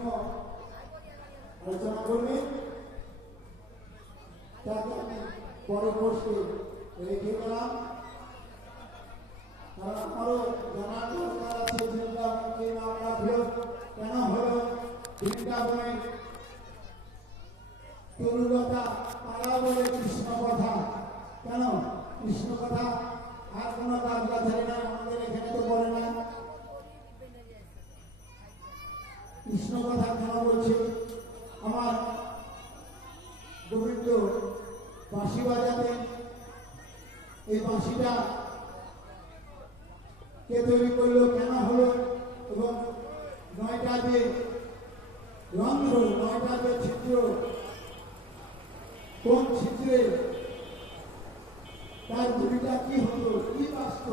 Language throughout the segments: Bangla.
জন্য আলোচনা করবে তাকে আমি পরে বসে রেখে গেলাম। কারণ আমারও জানার দরকার আছে বৃন্দাবনকে নাম রাখলো কেন হলো, বৃন্দাবনের তরুলতা পাড়া বলে কৃষ্ণ কথা, কেন কৃষ্ণ কথা আর কোনো গাছগাছালি না, আমাদের এখানে তো বলে না। কৃষ্ণ কথা কেন বলছে? আমার গোবিন্দ বাঁশি বাজাতেন, এই বাঁশিটা কে তৈরি করলো, কেন হলো, এবং 9টা যে রন্ধ্র, 9টা যে ছিদ্র, কোন ছিদ্রে তার গুলিটা কি হতো, কি বাঁচত,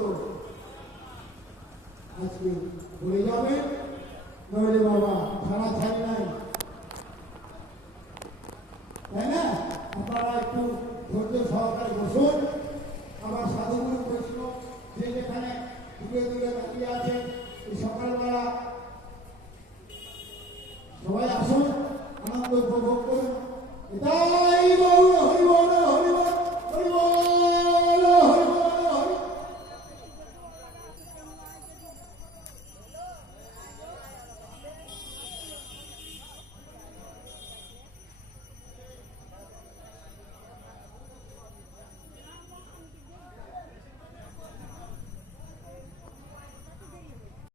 আজকে বলে যাবে। নইলে বাবা ছাড়া ছাড়ি নাই, তাই না? আপনারা একটু ধৈর্য সহকারে বসুন। আমার সাধুগুরু বৈষ্ণব যে যেখানে দূরে দূরে দাঁড়িয়ে আছে, এই সকালবেলা সবাই আসুন, আনন্দ উপভোগ করুন।